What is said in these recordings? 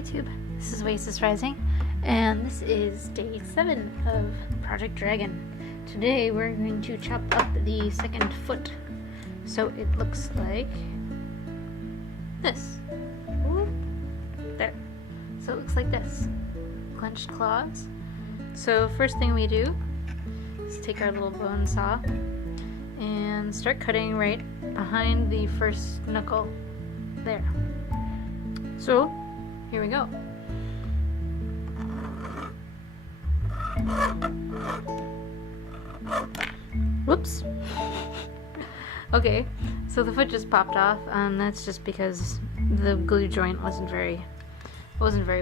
YouTube, this is Oasis Rising, and this is day 7 of Project Dragon. Today we're going to chop up the second foot, so it looks like this. Ooh, there. So it looks like this. Clenched claws. So first thing we do is take our little bone saw and start cutting right behind the first knuckle there. So here we go. Whoops. Okay, so the foot just popped off, and that's just because the glue joint wasn't very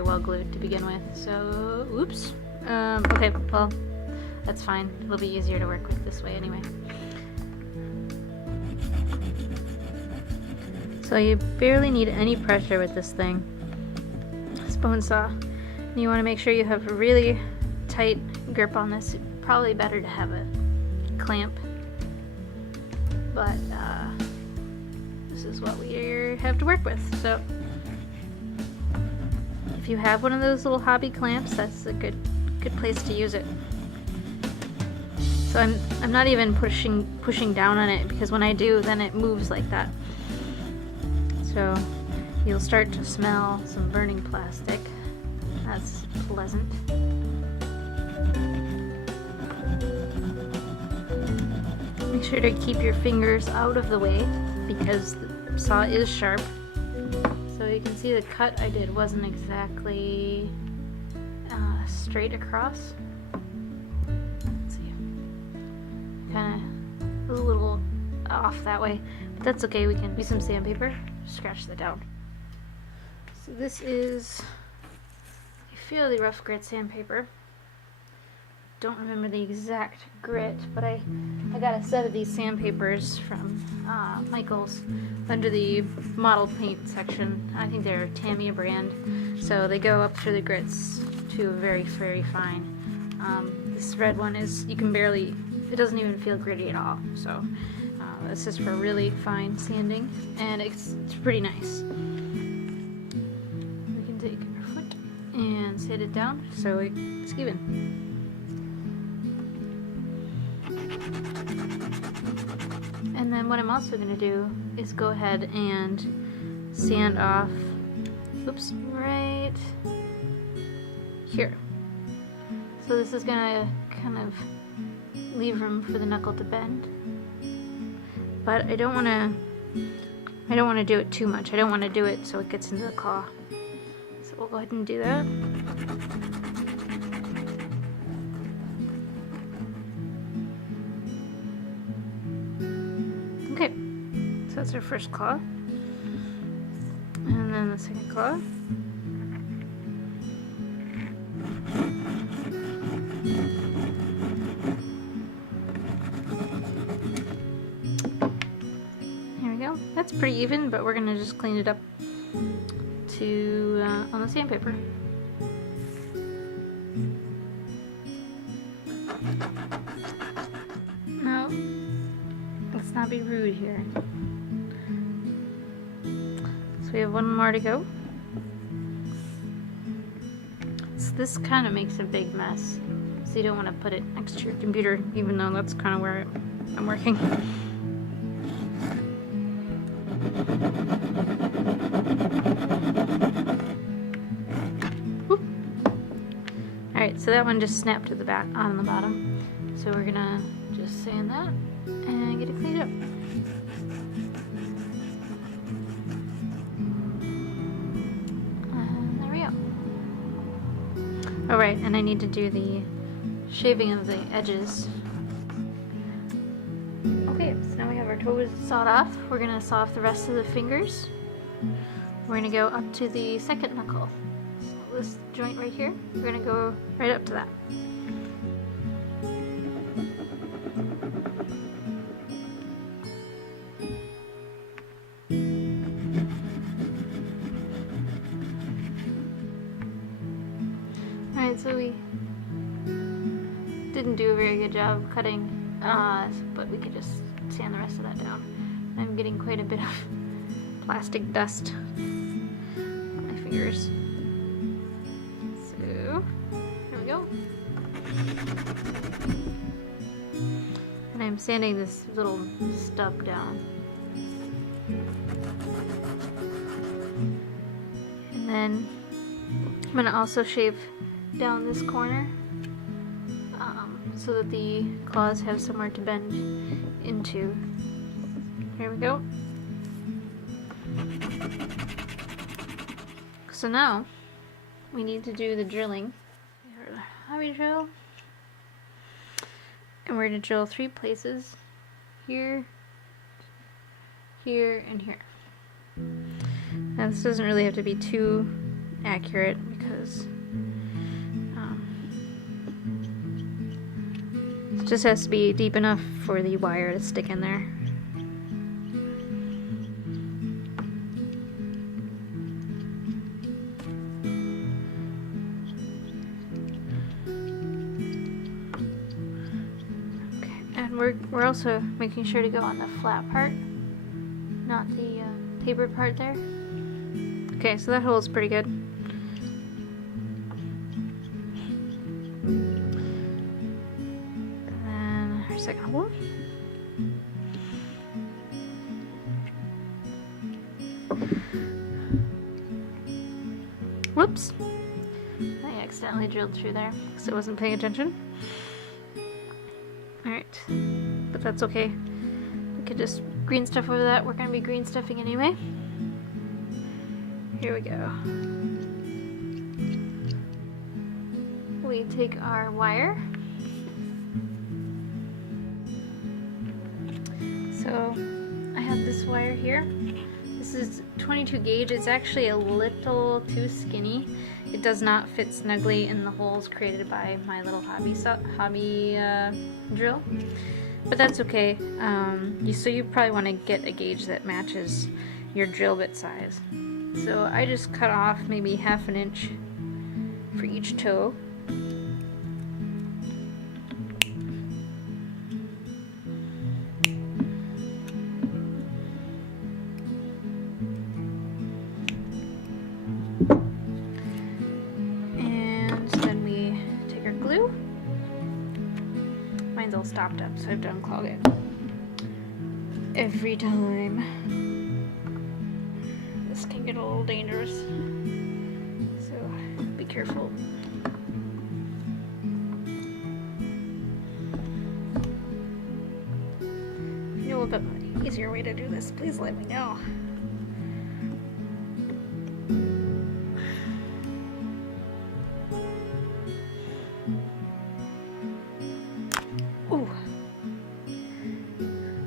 well glued to begin with. So, oops. Okay, well, that's fine. It'll be easier to work with this way anyway. So you barely need any pressure with this thing, this bone saw. And you want to make sure you have a really tight grip on this. It's probably better to have a clamp, but this is what we have to work with. So if you have one of those little hobby clamps, that's a good place to use it. So I'm not even pushing down on it, because when I do, then it moves like that. So you'll start to smell some burning plastic. That's pleasant. Make sure to keep your fingers out of the way, because the saw is sharp. So you can see the cut I did wasn't exactly straight across. Let's see. Kind of a little off that way, but that's okay. We can use some sandpaper, scratch that down. So this is a fairly rough grit sandpaper. Don't remember the exact grit, but I got a set of these sandpapers from Michael's under the model paint section. I think they're Tamiya brand, so they go up through the grits to very, very fine. This red one is, you can barely, it doesn't even feel gritty at all. So this is for really fine sanding, and it's pretty nice. We can take our foot and sand it down so it's even. And then what I'm also going to do is go ahead and sand off, oops, right here. So this is going to kind of leave room for the knuckle to bend. But I don't want to do it too much. I don't want to do it so it gets into the claw. So we'll go ahead and do that. Okay, so that's our first claw. And then the second claw. There we go. That's pretty even, but we're going to just clean it up to on the sandpaper. No. Let's not be rude here. So we have one more to go. So this kind of makes a big mess. So you don't want to put it next to your computer, even though that's kind of where I'm working. Alright, so that one just snapped to the back on the bottom. So we're gonna just sand that and get it cleaned up. And there we go. Alright, and I need to do the shaving of the edges. Okay, so now we have our toes sawed off. We're going to saw off the rest of the fingers. We're going to go up to the second knuckle. So this joint right here, we're going to go right up to that. Alright, so we didn't do a very good job of cutting, but we could just sand the rest of that down. I'm getting quite a bit of plastic dust on my fingers. I'm sanding this little stub down. And then I'm going to also shave down this corner so that the claws have somewhere to bend into. Here we go. So now we need to do the drilling. Hobby drill. And we're going to drill 3 places. Here, here, and here. Now this doesn't really have to be too accurate because it just has to be deep enough for the wire to stick in there. We're also making sure to go on the flat part, not the tapered part there. Okay, so that hole's pretty good. And then our second hole. Whoops! I accidentally drilled through there because I wasn't paying attention. Alright, but that's okay. We could just green stuff over that. We're going to be green stuffing anyway. Here we go. We take our wire. So I have this wire here. This is 22 gauge. It's actually a little too skinny. It does not fit snugly in the holes created by my little hobby drill, but that's okay. So you probably want to get a gauge that matches your drill bit size. So I just cut off maybe ½ inch for each toe. Mine's all stopped up, so I have to unclog it every time. This can get a little dangerous, so be careful. If you know a bit easier way to do this, please let me know.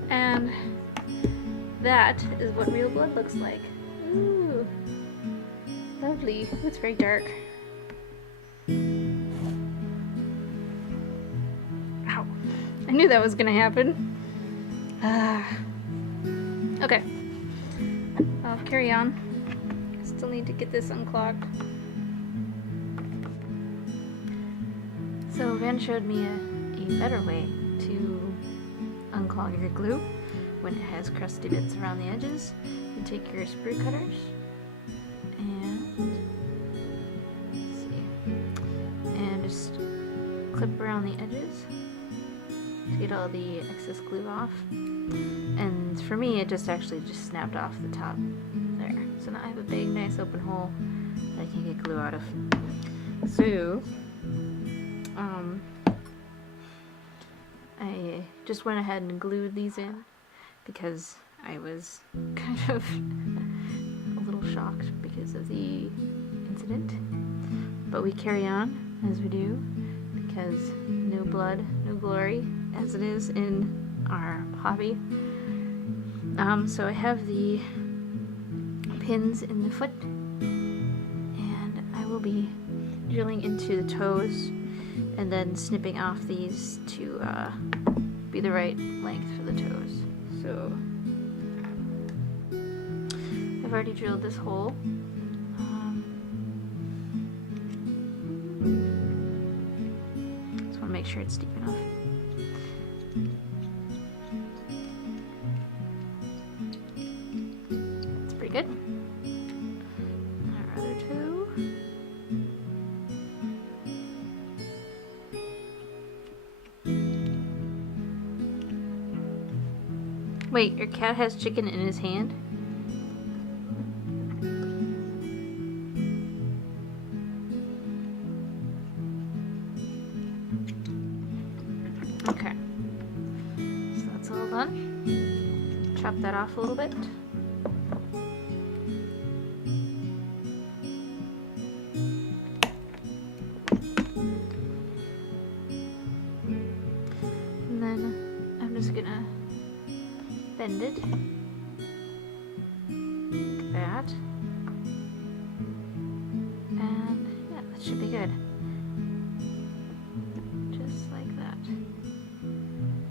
And that is what real blood looks like. Ooh, lovely. Ooh, it's very dark. Ow. I knew that was gonna happen. Okay. I'll carry on. Still need to get this unclogged. So Van showed me a better way to unclog your glue when it has crusty bits around the edges. You take your sprue cutters and just clip around the edges to get all the excess glue off. And for me, it just snapped off the top there. So now I have a big, nice open hole that I can get glue out of. So I just went ahead and glued these in because I was kind of a little shocked because of the incident. But we carry on as we do because no blood, no glory, as it is in our hobby. So I have the pins in the foot and I will be drilling into the toes and then snipping off these to be the right length for the toes. So I've already drilled this hole. Just want to make sure it's deep enough. It's pretty good. Our other toe. Wait, your cat has chicken in his hand? Okay. So that's all done. Chop that off a little bit. And then I'm just gonna bend it like that. And yeah, that should be good. Just like that.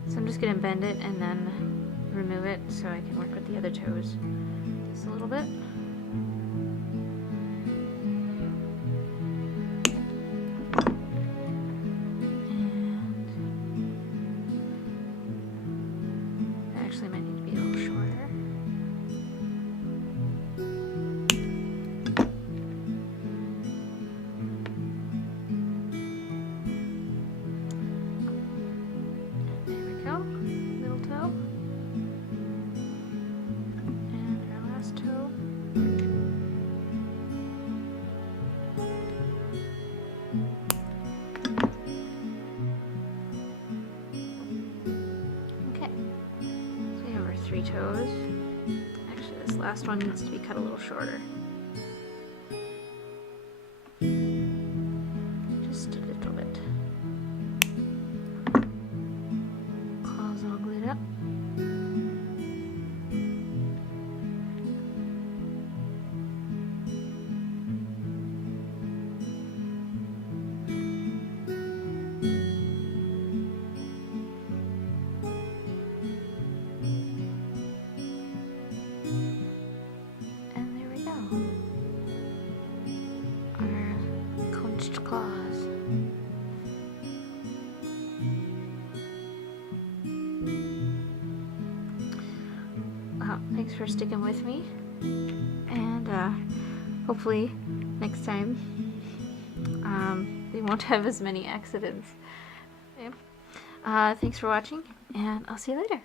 So I'm just gonna bend it and then remove it so I can work with the other toes just a little bit. Actually might need to be a little shorter. There we go. Middle toe. And our last toe. Okay. 3 toes. Actually, this last one needs to be cut a little shorter. Just a little bit. Claws all glued up. Claws. Well, thanks for sticking with me, and hopefully next time we won't have as many accidents. Okay. Thanks for watching, and I'll see you later.